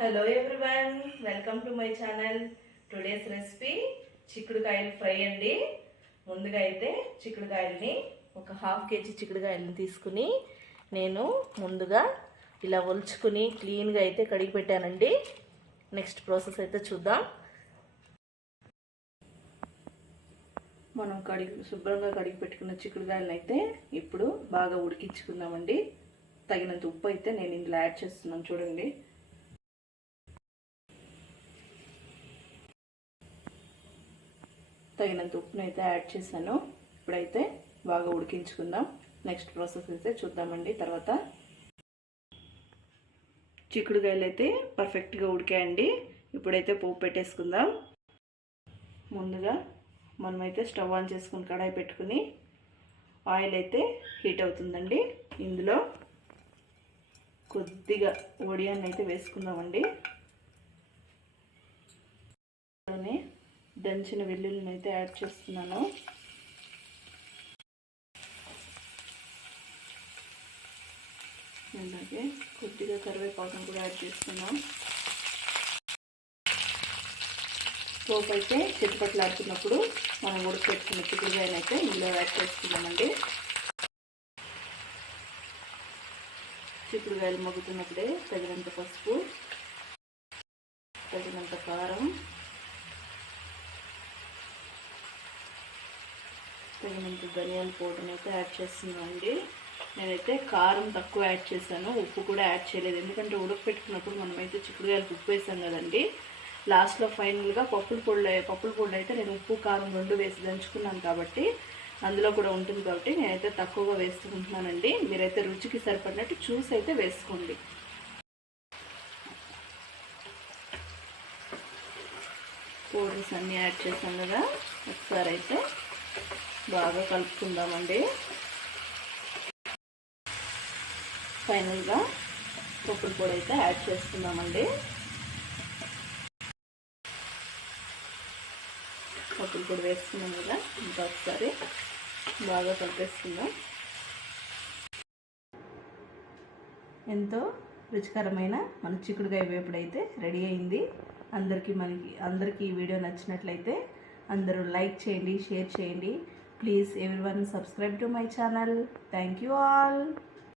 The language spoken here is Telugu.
Hello everyone welcome to my channel today's recipe చిక్కుడుకాయలు ఫ్రై అండి. ముందుగా అయితే చిక్కుడుకాయలని ఒక హాఫ్ కేజీ చిక్కుడుకాయలని తీసుకుని నేను ముందుగా ఇలా ఒలుచుకుని క్లీన్గా అయితే కడిగి పెట్టానండి. నెక్స్ట్ ప్రాసెస్ అయితే చూద్దాం. మనం కడిగి శుభ్రంగా కడిగి పెట్టుకున్న చిక్కుడుకాయలను అయితే ఇప్పుడు బాగా ఉడికించుకుందామండి. తగినంత ఉప్పు అయితే నేను ఇందులో యాడ్ చేస్తున్నాను చూడండి. తగినంత ఉప్పును అయితే యాడ్ చేశాను. ఇప్పుడైతే బాగా ఉడికించుకుందాం. నెక్స్ట్ ప్రాసెస్ అయితే చూద్దామండి. తర్వాత చిక్కుడుకాయలు అయితే పర్ఫెక్ట్గా ఉడికాయండి. ఇప్పుడైతే పోపు పెట్టేసుకుందాం. ముందుగా మనమైతే స్టవ్ ఆన్ చేసుకుని కడాయి పెట్టుకుని ఆయిల్ అయితే హీట్ అవుతుందండి. ఇందులో కొద్దిగా ఒడియాన్ని అయితే వేసుకుందామండి దంచిన వెల్లుల్లిని అయితే యాడ్ చేస్తున్నాను. అలాగే కొద్దిగా కరివేపాకును కూడా యాడ్ చేస్తున్నాం. సోప్ అయితే చిట్టుపట్లు ఆడుతున్నప్పుడు మనం ఉడకపెట్టుకున్న చిక్కుడుగాయని అయితే ఇందులో యాడ్ చేసుకున్నామండి చిక్కుడుగాయలు మగ్గుతున్నప్పుడే తగినంత పసుపు తగినంత కారం తగినంత ధనియాల పౌడర్ని అయితే యాడ్ చేస్తున్నామండి నేనైతే కారం తక్కువ యాడ్ చేశాను ఉప్పు కూడా యాడ్ చేయలేదు. ఎందుకంటే ఉడకపెట్టుకున్నప్పుడు మనమైతే చిక్కుడుగాయలకు ఉప్పు వేసాం కదండి. లాస్ట్లో ఫైనల్గా పప్పుల పొడి పప్పుల పొడి అయితే నేను ఉప్పు కారం రెండు వేసి దంచుకున్నాను కాబట్టి అందులో కూడా ఉంటుంది కాబట్టి నేనైతే తక్కువగా వేసుకుంటున్నానండి. మీరైతే రుచికి సరిపడినట్టు చూసి అయితే వేసుకోండి. పౌడర్స్ అన్నీ యాడ్ చేసాం కదా ఒకసారి అయితే బాగా కలుపుకుందామండి. ఫైనల్గా పప్పుల పొడి అయితే యాడ్ చేసుకుందామండి. పప్పుల పొడి వేసుకున్నాం కదా ఇంకా ఒకసారి బాగా కలిపేసుకుందాం. ఎంతో రుచికరమైన మన చిక్కుడుకాయ వేపుడు అయితే రెడీ అయింది. అందరికీ మనకి అందరికీ ఈ వీడియో నచ్చినట్లయితే అందరూ లైక్ చేయండి షేర్ చేయండి. Please everyone subscribe to my channel. Thank you all.